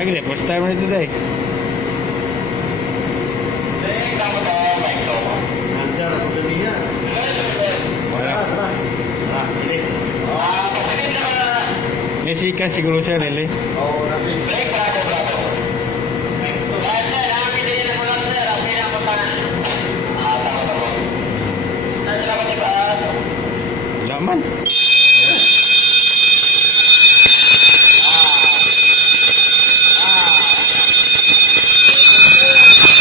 lagi deh, first time na ito day. Andar ako kaniya. Wala. Ini. May sikan siguro siya, Lili. Oo, nasi. Laman.